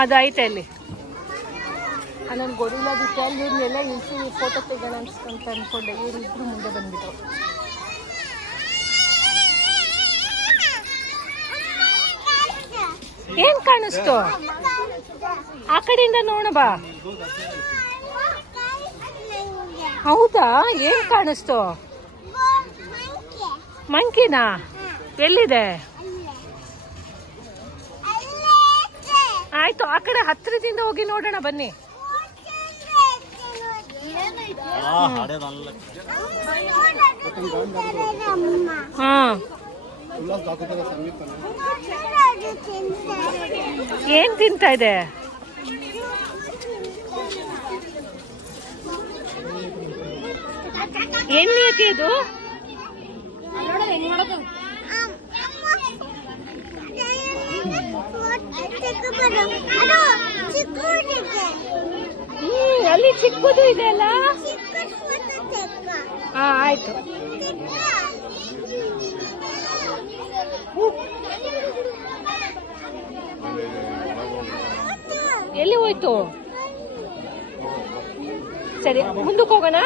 ಅದು ಐತೆ ಅಲ್ಲಿ. ನಾನು ಗೊರಿಲ್ಲದಿಕ್ಕೆ ಅಲ್ಲಿ ಇವ್ರನ್ನೆಲ್ಲ ಇಳಿಸಿ ಫೋಟೋ ತೆಗೋಣ ಅಂತ ಅನ್ಕೊಂಡೆ. ಇವರಿಬ್ರು ಮುಂದೆ ಬಂದ್ಬಿಟ್ಟು ಏನ್ ಕಾಣಿಸ್ತು? ಆ ಕಡೆಯಿಂದ ನೋಡ ಬಾ. ಹೌದಾ? ಏನ್ ಕಾಣಿಸ್ತು? ಮಂಕಿನಾ? ಎಲ್ಲಿದೆ? ಆಯ್ತು, ಆ ಕಡೆ ಹತ್ರದಿಂದ ಹೋಗಿ ನೋಡೋಣ ಬನ್ನಿ. ಹಾ, ಏನ್ ತಿಂತಾ ಇದೆ? ಏನ್ ನೀತಿ ಇದು? ಅಲ್ಲಿ ಚಿಕ್ಕದು ಇದೆ ಅಲ್ಲ. ಹಾ, ಆಯ್ತು. ಎಲ್ಲಿ ಹೋಯ್ತು? ಸರಿ, ಮುಂದಕ್ಕೆ ಹೋಗೋಣ.